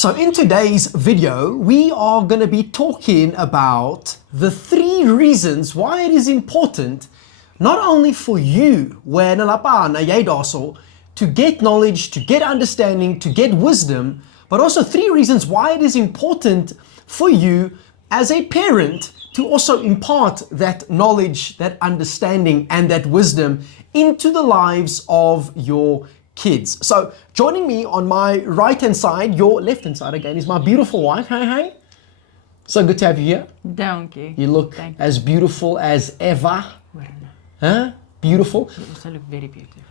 So in today's video, we are going to be talking about the 3 reasons why it is important not only for you, to get knowledge, to get understanding, to get wisdom, but also 3 reasons why it is important for you as a parent to also impart that knowledge, that understanding, and that wisdom into the lives of your kids. So joining me on my right-hand side, your left-hand side again, is my beautiful wife. Hey. So good to have you here. Thank you. You look as beautiful as ever. Huh? Beautiful. You also look very beautiful.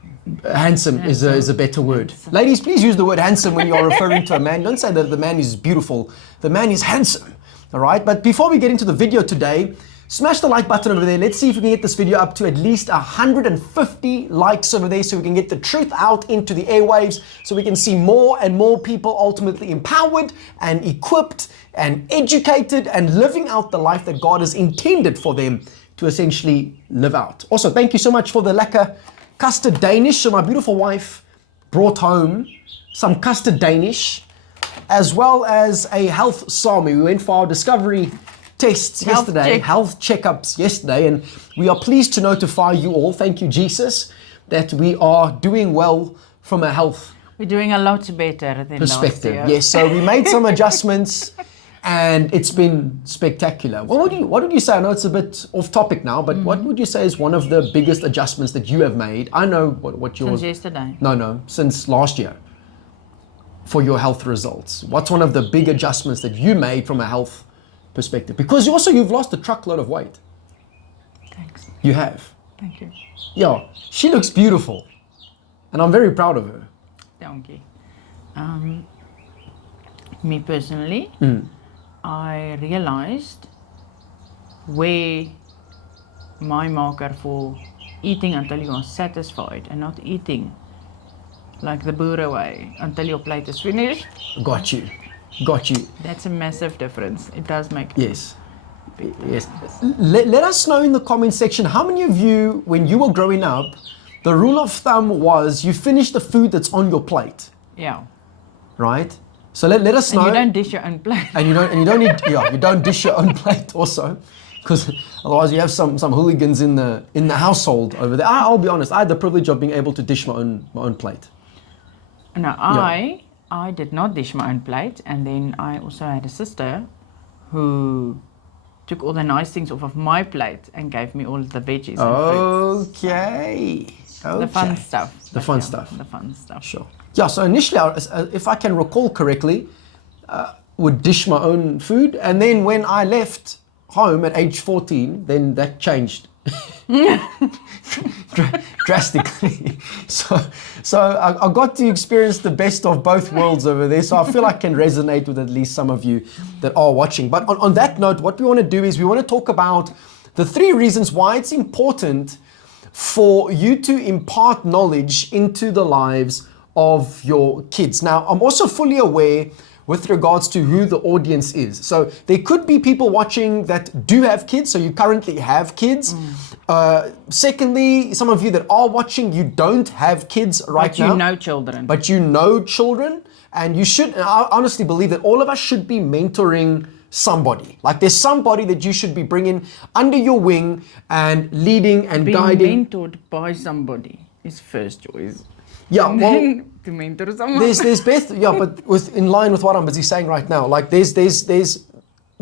Handsome is a better word. Handsome. Ladies, please use the word handsome when you're referring to a man. Don't say that the man is beautiful. The man is handsome. All right? But before we get into the video today, smash the like button over there. Let's see if we can get this video up to at least 150 likes over there so we can get the truth out into the airwaves, so we can see more and more people ultimately empowered and equipped and educated and living out the life that God has intended for them to essentially live out. Also, thank you so much for the lekker custard Danish. So my beautiful wife brought home some custard Danish as well as a health SOMI. We went for our discovery tests yesterday, health checkups yesterday, and we are pleased to notify you all, thank you Jesus, that we are doing well from a health We're doing a lot better than perspective. last year. Yes, so we made some adjustments and it's been spectacular. What would you say? I know it's a bit off topic now, but what would you say is one of the biggest adjustments that you have made? I know what yours... Since yesterday? No, since last year, for your health results. What's one of the big adjustments that you made from a health perspective? Because you've lost a truckload of weight. Thanks. You have. Thank you. Yeah, she looks beautiful, and I'm very proud of her. Thank you. Me personally, I realized where my marker for eating until you are satisfied and not eating like the Boer way until your plate is finished. Got you. That's a massive difference. It does make Yes. Let us know in the comment section, how many of you, when you were growing up, the rule of thumb was you finish the food that's on your plate. Yeah. Right? So let us know. And you don't dish your own plate. And you don't need you don't dish your own plate also, because otherwise you have some hooligans in the household over there. I'll be honest, I had the privilege of being able to dish my own plate. No, I did not dish my own plate, and then I also had a sister who took all the nice things off of my plate and gave me all the veggies and fruits. Okay. The fun stuff. The fun stuff. The fun stuff. Sure. Yeah, so initially, if I can recall correctly, would dish my own food, and then when I left home at age 14, then that changed drastically. So I got to experience the best of both worlds over there. So I feel I can resonate with at least some of you that are watching. But on that note, what we want to do is we want to talk about the 3 reasons why it's important for you to impart knowledge into the lives of your kids. Now, I'm also fully aware with regards to who the audience is. So there could be people watching that do have kids, so you currently have kids. Secondly, some of you that are watching, you don't have kids right now. But you know children. But you know children, and you should, and I honestly believe that all of us should be mentoring somebody. Like there's somebody that you should be bringing under your wing and leading and guiding. Being mentored by somebody is first choice. Yeah, and well, then to mentor someone. There's Beth, yeah, but in line with what I'm busy saying right now, like there's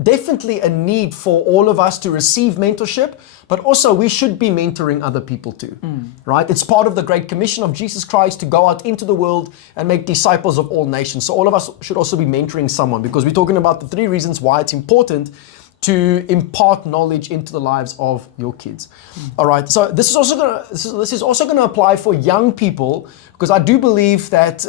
definitely a need for all of us to receive mentorship, but also we should be mentoring other people too, right? It's part of the Great Commission of Jesus Christ to go out into the world and make disciples of all nations. So all of us should also be mentoring someone, because we're talking about the 3 reasons why it's important to impart knowledge into the lives of your kids. All right. So this is also going to apply for young people, because I do believe that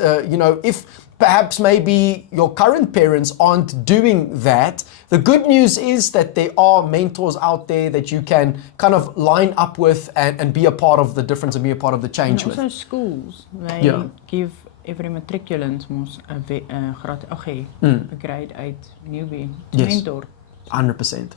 if perhaps maybe your current parents aren't doing that, the good news is that there are mentors out there that you can kind of line up with and be a part of the difference and be a part of the change and with. Also schools, they give every matriculant a grade 8 newbie to mentor. 100%.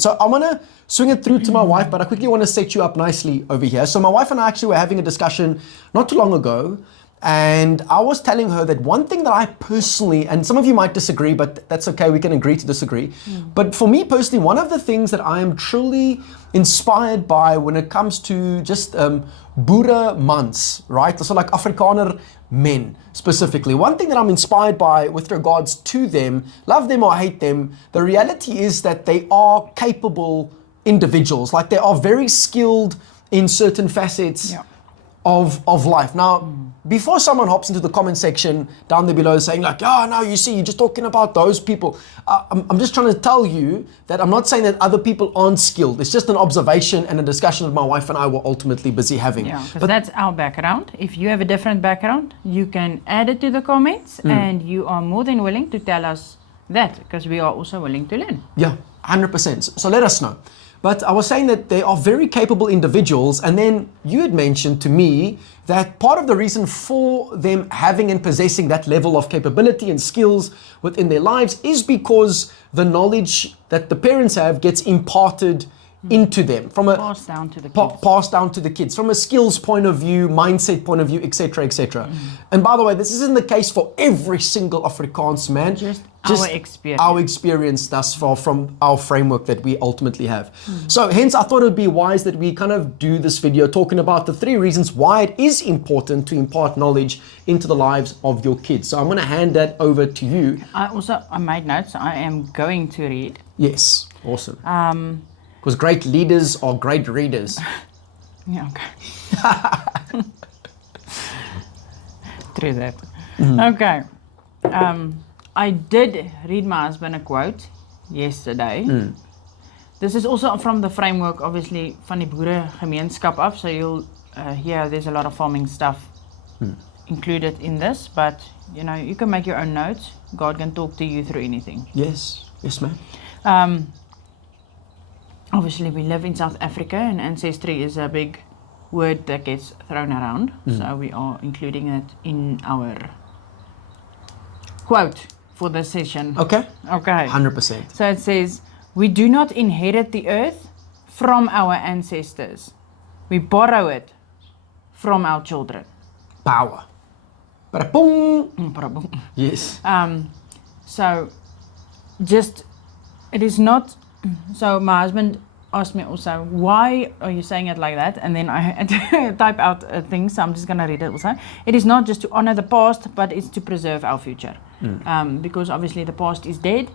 So I'm going to swing it through to my wife, but I quickly want to set you up nicely over here. So my wife and I actually were having a discussion not too long ago And I was telling her that one thing that I personally, and some of you might disagree, but that's okay, we can agree to disagree. But for me personally, one of the things that I am truly inspired by when it comes to just Boere mans, right? So like Afrikaner men specifically. One thing that I'm inspired by with regards to them, love them or hate them, the reality is that they are capable individuals. Like they are very skilled in certain facets of life. Now, before someone hops into the comment section down there below saying like, oh, no, you see, you're just talking about those people. I'm just trying to tell you that I'm not saying that other people aren't skilled. It's just an observation and a discussion that my wife and I were ultimately busy having. Yeah, because that's our background. If you have a different background, you can add it to the comments and you are more than willing to tell us that, because we are also willing to learn. Yeah, 100%. So let us know. But I was saying that they are very capable individuals, and then you had mentioned to me that part of the reason for them having and possessing that level of capability and skills within their lives is because the knowledge that the parents have gets imparted into them from a Passed down to the kids. Passed down to the kids from a skills point of view, mindset point of view, etc., etc. And by the way, this isn't the case for every single Afrikaans man. Just our experience. Our experience thus far from our framework that we ultimately have. So hence I thought it would be wise that we kind of do this video talking about the 3 reasons why it is important to impart knowledge into the lives of your kids. So I'm going to hand that over to you. I made notes. I am going to read. Yes, awesome. Because great leaders are great readers. Yeah, okay. True that. Okay. I did read my husband a quote yesterday. This is also from the framework, obviously, van die boere gemeenskap af. So you'll hear there's a lot of farming stuff included in this. But, you know, you can make your own notes. God can talk to you through anything. Yes, yes, ma'am. Obviously, we live in South Africa, and ancestry is a big word that gets thrown around. So we are including it in our quote for this session. Okay. Okay. 100%. So it says, we do not inherit the earth from our ancestors. We borrow it from our children. Power. Ba-da-boom. Yes. So just, it is not. So my husband asked me also, why are you saying it like that? And then I had to type out things, so I'm just going to read it also. It is not just to honor the past, but it's to preserve our future. Because obviously the past is dead,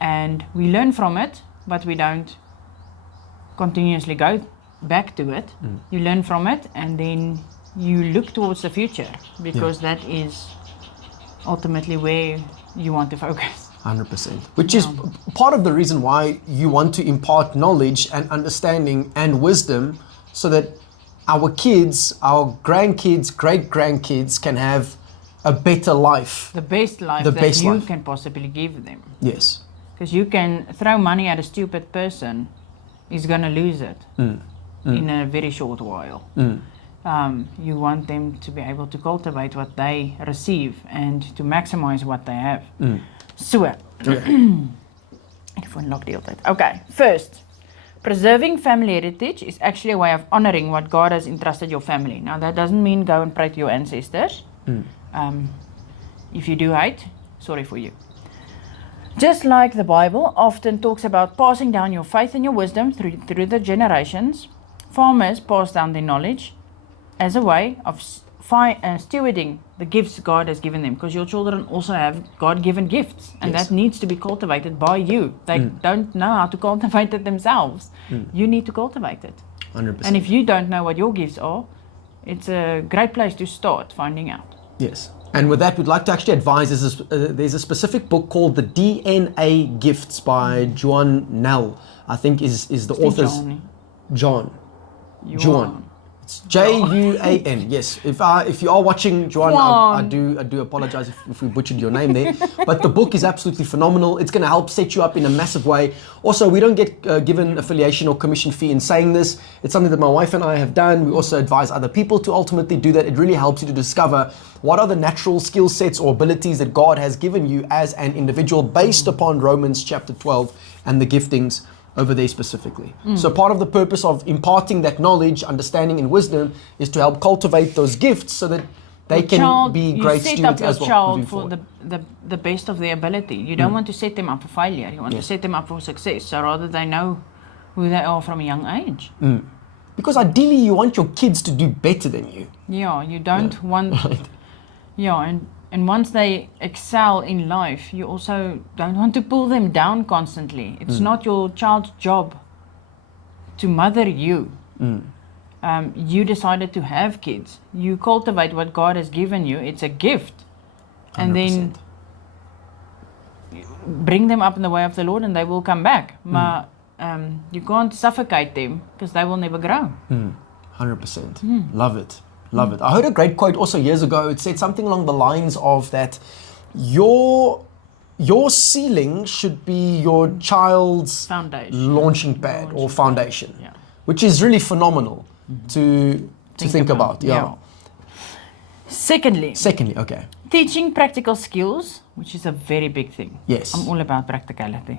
and we learn from it, but we don't continuously go back to it. You learn from it, and then you look towards the future, because that is ultimately where you want to focus. 100%. Which is part of the reason why you want to impart knowledge and understanding and wisdom so that our kids, our grandkids, great-grandkids can have a better life. The best life you can possibly give them. Yes. Because you can throw money at a stupid person, he's going to lose it in a very short while. You want them to be able to cultivate what they receive and to maximize what they have. So, okay, first, preserving family heritage is actually a way of honoring what God has entrusted your family. Now, that doesn't mean go and pray to your ancestors. If you do hate, sorry for you. Just like the Bible often talks about passing down your faith and your wisdom through the generations, farmers pass down their knowledge as a way of stewarding the gifts God has given them, because your children also have God-given gifts, and that needs to be cultivated by you. They don't know how to cultivate it themselves. You need to cultivate it. 100%. And if you don't know what your gifts are, it's a great place to start finding out. Yes. And with that, we'd like to actually advise there's a specific book called The DNA Gifts by Juan Nell, I think is the author's John. It's Juan. Yes. If you are watching, Juan, I do apologize if we butchered your name there. But the book is absolutely phenomenal. It's going to help set you up in a massive way. Also, we don't get given affiliation or commission fee in saying this. It's something that my wife and I have done. We also advise other people to ultimately do that. It really helps you to discover what are the natural skill sets or abilities that God has given you as an individual based upon Romans chapter 12 and the giftings over there specifically. So part of the purpose of imparting that knowledge, understanding, and wisdom is to help cultivate those gifts so that they Your can child, be you great set students up your as well. child moving for forward. the best of their ability. You don't want to set them up for failure. You want to set them up for success. So rather they know who they are from a young age. Because ideally you want your kids to do better than you. Yeah, you don't want. Right. Yeah, and once they excel in life, you also don't want to pull them down constantly. It's not your child's job to mother you. You decided to have kids. You cultivate what God has given you. It's a gift. 100%. And then bring them up in the way of the Lord and they will come back. Maar you can't suffocate them because they will never grow. 100%. Love it. Love it. I heard a great quote also years ago. It said something along the lines of that your ceiling should be your child's Foundation. launching pad or foundation, Yeah. which is really phenomenal to think about. Yeah. Secondly, Okay. teaching practical skills, which is a very big thing. Yes. I'm all about practicality.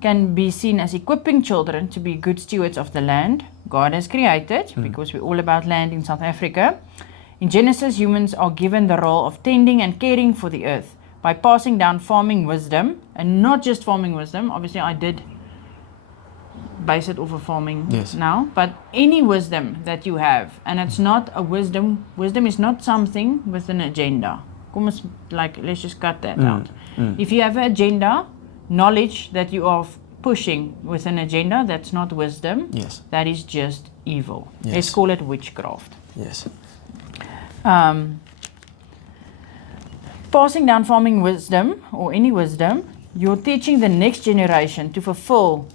Can be seen as equipping children to be good stewards of the land God has created, because we're all about land in South Africa. In Genesis, humans are given the role of tending and caring for the earth by passing down farming wisdom, and not just farming wisdom. Obviously, I did base it off of farming now, but any wisdom that you have, and it's not a wisdom is not something with an agenda. Let's just cut that out. If you have an agenda, knowledge that you are pushing with an agenda, that's not wisdom. Yes. That is just evil. Yes. Let's call it witchcraft. Yes. Passing down farming wisdom, or any wisdom, you're teaching the next generation to fulfill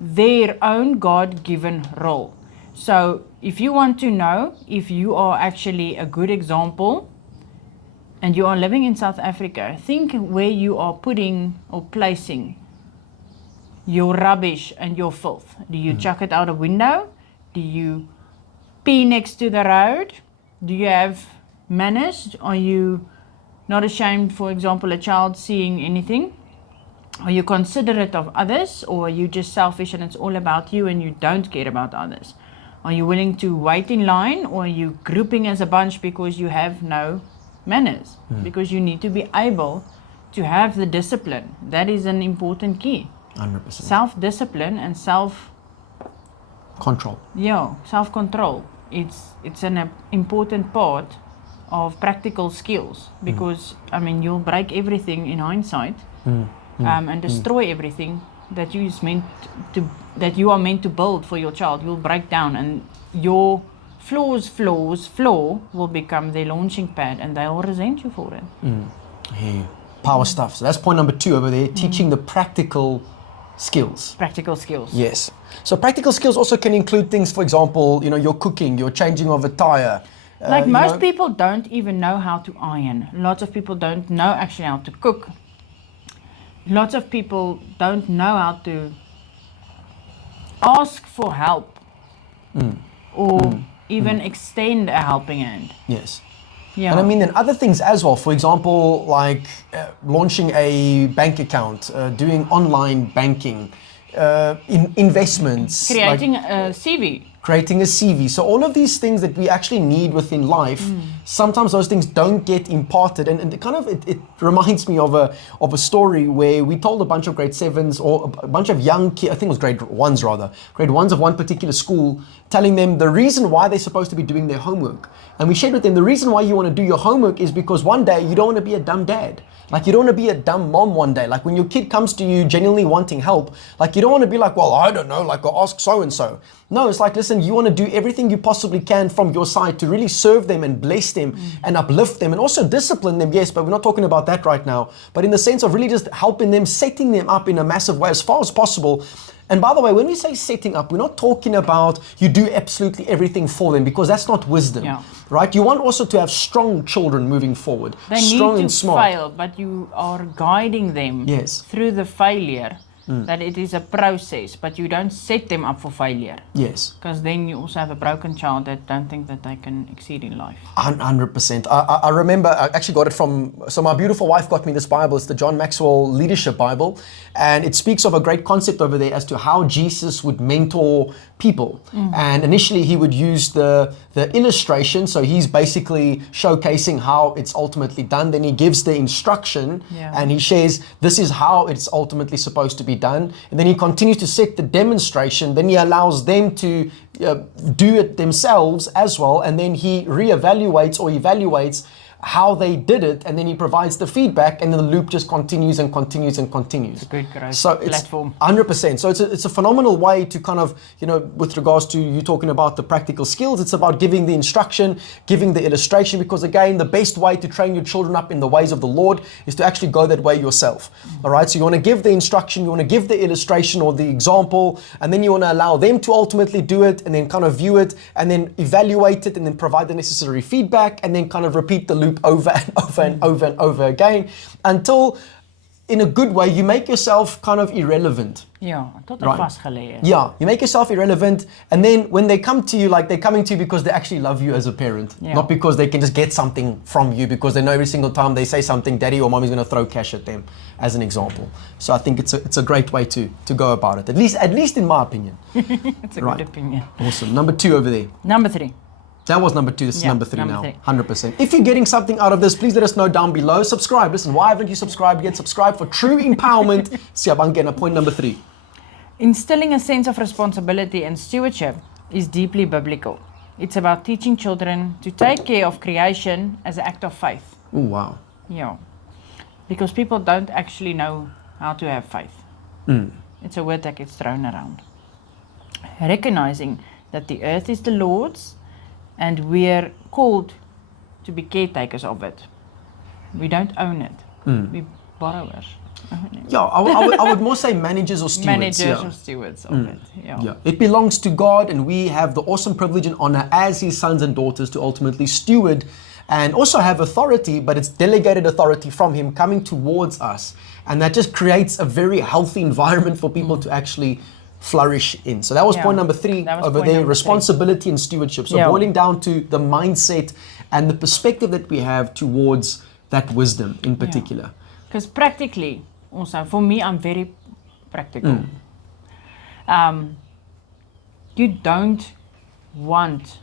their own God-given role. So if you want to know if you are actually a good example and you are living in South Africa, think where you are putting or placing your rubbish and your filth. Do you chuck it out a window? Do you pee next to the road? Do you have manners? Are you not ashamed, for example, a child seeing anything? Are you considerate of others, or are you just selfish and it's all about you and you don't care about others? Are you willing to wait in line, or are you grouping as a bunch because you have no manners? Because you need to be able to have the discipline. That is an important key. 100%. Self-discipline and Control. self-control. It's an important part of practical skills, because you'll break everything in hindsight. And destroy everything that you are meant to build for your child. You'll break down, and your floor will become their launching pad, and they'll resent you for it. Hey, power stuff. So that's point number 2 over there, teaching the practical skills. Practical skills. Yes. So practical skills also can include things, for example, your cooking, your changing of a tire. Most people don't even know how to iron. Lots of people don't know actually how to cook. Lots of people don't know how to ask for help or even extend a helping hand. Yes. Yeah. And then other things as well. For example, like launching a bank account, doing online banking, investments. Creating a CV. Creating a CV. So all of these things that we actually need within life, sometimes those things don't get imparted. And it reminds me of a story where we told a bunch of grade 7s or a bunch of young kids, I think it was grade 1s of one particular school, telling them the reason why they're supposed to be doing their homework. And we shared with them the reason why you want to do your homework is because one day you don't want to be a dumb dad. You don't want to be a dumb mom one day. When your kid comes to you genuinely wanting help, you don't want to be well, I don't know, go ask so-and-so. No, it's listen, you want to do everything you possibly can from your side to really serve them and bless them and uplift them and also discipline them, yes, but we're not talking about that right now. But in the sense of really just helping them, setting them up in a massive way as far as possible. And by the way, when we say setting up, we're not talking about you do absolutely everything for them, because that's not wisdom, right? You want also to have strong children moving forward, they strong need and to smart. Fail, but you are guiding them through the failure. That it is a process, but you don't set them up for failure. Yes. Because then you also have a broken child that don't think that they can exceed in life. 100%. I remember, I actually got it so my beautiful wife got me this Bible. It's the John Maxwell Leadership Bible. And it speaks of a great concept over there as to how Jesus would mentor people. And initially he would use the illustration, so he's basically showcasing how it's ultimately done. Then he gives the instruction and he shares this is how it's ultimately supposed to be done. And then he continues to set the demonstration. Then he allows them to do it themselves as well, and then he reevaluates or evaluates how they did it, and then he provides the feedback, and then the loop just continues and continues and continues. It's a good growth so it's platform. 100%. So it's a phenomenal way to kind of, with regards to you talking about the practical skills, it's about giving the instruction, giving the illustration, because again, the best way to train your children up in the ways of the Lord is to actually go that way yourself. All right. So you want to give the instruction, you want to give the illustration or the example, and then you want to allow them to ultimately do it, and then kind of view it, and then evaluate it, and then provide the necessary feedback, and then kind of repeat the loop over and over and over and over again until, in a good way, you make yourself kind of irrelevant. Ja, tot Right. vasgelê is. Yeah, you make yourself irrelevant, and then when they come to you, like they're coming to you because they actually love you as a parent, not because they can just get something from you, because they know every single time they say something, daddy or mommy's going to throw cash at them, as an example. So I think it's a great way to go about it, at least in my opinion. It's a Right. good opinion. Awesome. Number 2 over there. Number 3. That was number 2. This is number 3 number now. 3. 100%. If you're getting something out of this, please let us know down below. Subscribe. Listen, why haven't you subscribed yet? Subscribe for true empowerment. Siyabangena, point number 3. Instilling a sense of responsibility and stewardship is deeply biblical. It's about teaching children to take care of creation as an act of faith. Oh, wow. Yeah. Because people don't actually know how to have faith. It's a word that gets thrown around. Recognizing that the earth is the Lord's and we're called to be caretakers of it. We don't own it. We're borrowers. Yeah, I would more say managers or stewards. Managers or stewards of it. Yeah, it belongs to God, and we have the awesome privilege and honor as His sons and daughters to ultimately steward and also have authority, but it's delegated authority from Him coming towards us. And that just creates a very healthy environment for people to actually flourish in. So that was point number 3 over there, responsibility and stewardship. So boiling down to the mindset and the perspective that we have towards that wisdom in particular. Because practically, also for me, I'm very practical. You don't want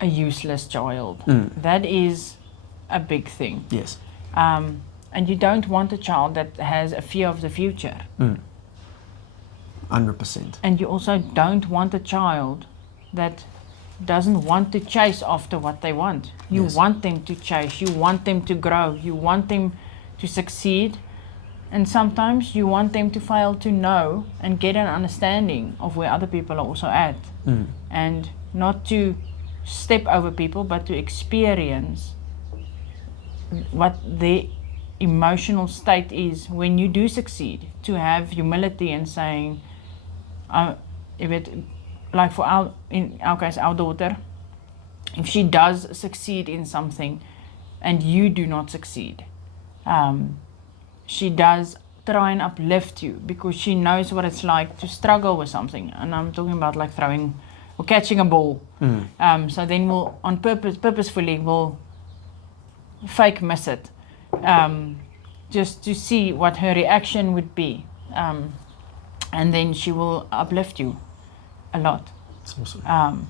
a useless child. That is a big thing. Yes. And you don't want a child that has a fear of the future. 100%. And you also don't want a child that doesn't want to chase after what they want. You want them to chase, you want them to grow, you want them to succeed, and sometimes you want them to fail to know and get an understanding of where other people are also at, and not to step over people, but to experience what their emotional state is when you do succeed, to have humility and saying, if it, like in our case, our daughter, if she does succeed in something and you do not succeed, she does try and uplift you because she knows what it's like to struggle with something. And I'm talking about like throwing or catching a ball. So then we'll, on purposefully, we'll fake miss it, just to see what her reaction would be. And then she will uplift you a lot. That's awesome.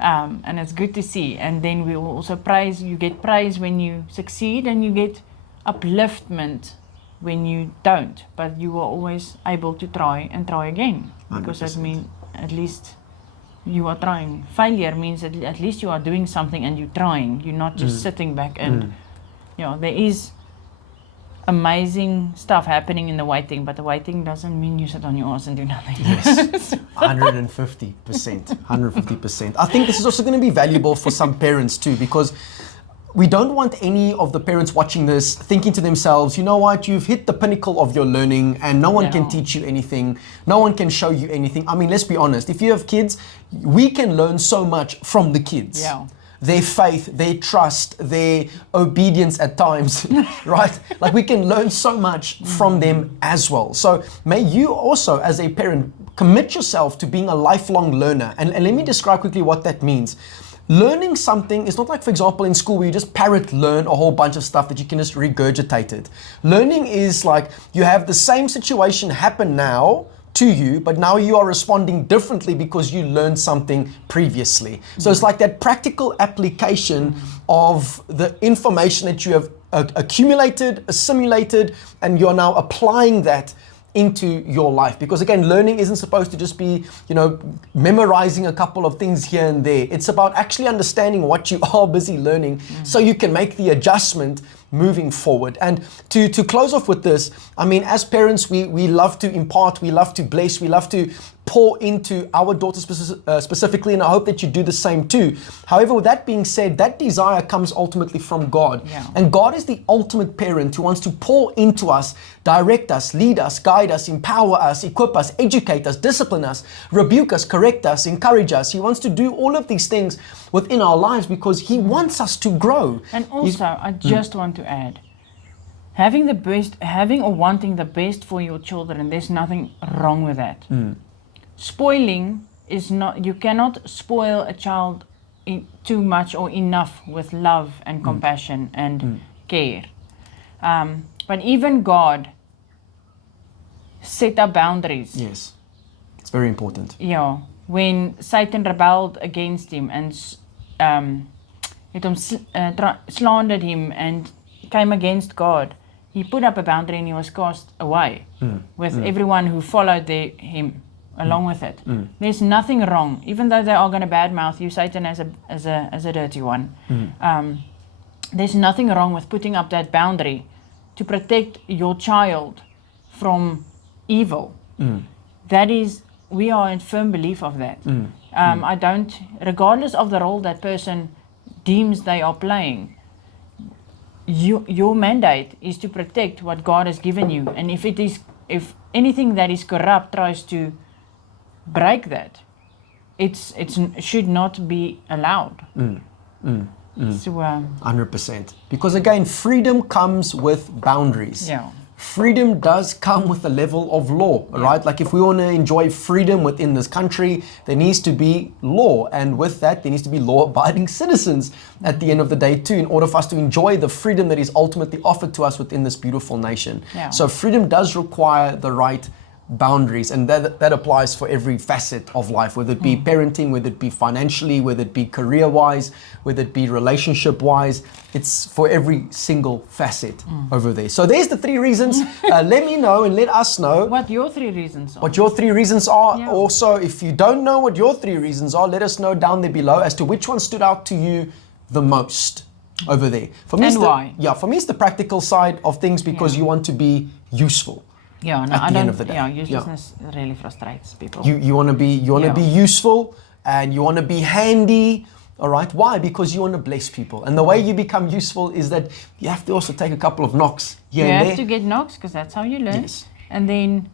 And it's good to see. And then we will also praise, you get praise when you succeed, and you get upliftment when you don't. But you are always able to try and try again. Because 100%. that means at least you are trying. Failure means that at least you are doing something and you're trying. You're not just sitting back and, there is amazing stuff happening in the waiting, but the waiting doesn't mean you sit on your ass and do nothing. Yes, 150%, 150%. I think this is also going to be valuable for some parents too, because we don't want any of the parents watching this thinking to themselves, you know what, you've hit the pinnacle of your learning and no one can teach you anything, no one can show you anything. I mean, let's be honest, if you have kids, we can learn so much from the kids. Their faith, their trust, their obedience at times, right? Like we can learn so much from them as well. So may you also, as a parent, commit yourself to being a lifelong learner. And let me describe quickly what that means. Learning something is not like, for example, in school where you just parrot learn a whole bunch of stuff that you can just regurgitate it. Learning is like you have the same situation happen now to you, but now you are responding differently because you learned something previously. So it's like that practical application of the information that you have accumulated, assimilated, and you're now applying that into your life. Because again, learning isn't supposed to just be, memorizing a couple of things here and there. It's about actually understanding what you are busy learning so you can make the adjustment moving forward. And to close off with this, I mean, as parents, we love to impart, we love to bless, we love to pour into our daughters specifically, and I hope that you do the same too. However, with that being said, that desire comes ultimately from God. Yeah. And God is the ultimate parent who wants to pour into us, direct us, lead us, guide us, empower us, equip us, educate us, discipline us, rebuke us, correct us, encourage us. He wants to do all of these things within our lives because He wants us to grow. And also, I just want to add, having or wanting the best for your children, there's nothing wrong with that. Spoiling is not, you cannot spoil a child too much or enough with love and compassion and care. But even God set up boundaries. Yes, it's very important. Yeah, when Satan rebelled against him and slandered him and came against God, he put up a boundary and he was cast away with everyone who followed him along with it. There's nothing wrong, even though they are going to badmouth you, Satan, as a dirty one. There's nothing wrong with putting up that boundary to protect your child from evil. That is, we are in firm belief of that. I don't, regardless of the role that person deems they are playing, your mandate is to protect what God has given you. And if anything that is corrupt tries to break that, it should not be allowed. So 100%. Because again, freedom comes with boundaries. yeah. Freedom does come with a level of law, right? Like if we want to enjoy freedom within this country, there needs to be law. And with that, there needs to be law-abiding citizens at the end of the day too, in order for us to enjoy the freedom that is ultimately offered to us within this beautiful nation. Yeah. So freedom does require the right boundaries, and that applies for every facet of life, whether it be parenting, whether it be financially, whether it be career-wise, whether it be relationship-wise. It's for every single facet over there. So there's the 3 reasons. Let me know and let us know What your 3 reasons are. what your 3 reasons are. Yeah. Also, if you don't know what your 3 reasons are, let us know down there below as to which one stood out to you the most over there. For me, And why? Yeah, for me it's the practical side of things, because you want to be useful. Yeah, no, at I the don't. end of the day. Yeah, uselessness really frustrates people. You want to be useful, and you want to be handy. All right. Why? Because you want to bless people. And the way you become useful is that you have to also take a couple of knocks here You and have there. to get knocks, because that's how you learn. Yes. And then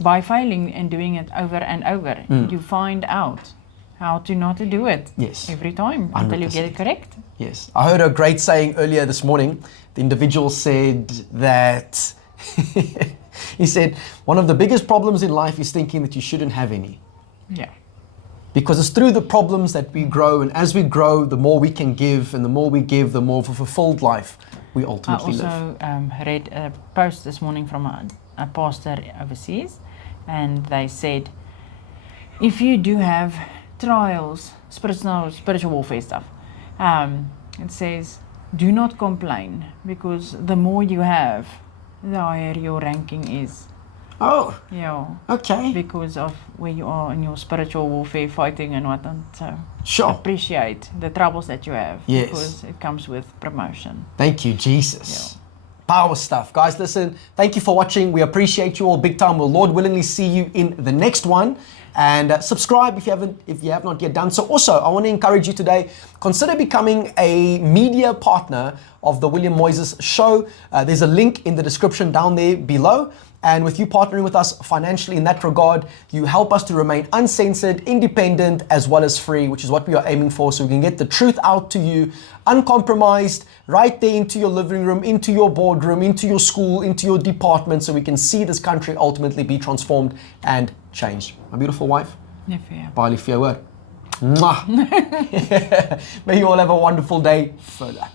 by failing and doing it over and over, you find out how to not to do it Yes. every time until you get it 100%. correct. Yes. I heard a great saying earlier this morning. The individual said that he said, one of the biggest problems in life is thinking that you shouldn't have any. Yeah. Because it's through the problems that we grow, and as we grow, the more we can give, and the more we give, the more of a fulfilled life we I ultimately live. also read a post this morning from a pastor overseas, and they said, if you do have trials, spiritual warfare stuff, it says, do not complain, because the more you have, the higher your ranking is. Oh, Yeah. okay. Because of where you are in your spiritual warfare, fighting and whatnot. So Sure. appreciate the troubles that you have. Yes. Because it comes with promotion. Thank you, Jesus. Power stuff. Guys, listen, thank you for watching. We appreciate you all big time. We'll Lord willingly see you in the next one. And subscribe if you have not yet done so. Also, I want to encourage you today, consider becoming a media partner of the William Moyses show. There's a link in the description down there below. And with you partnering with us financially in that regard, you help us to remain uncensored, independent, as well as free, which is what we are aiming for. So we can get the truth out to you, uncompromised, right there into your living room, into your boardroom, into your school, into your department, so we can see this country ultimately be transformed and changed. My beautiful wife, baie lief vir jou hoor. Mwah. May you all have a wonderful day further.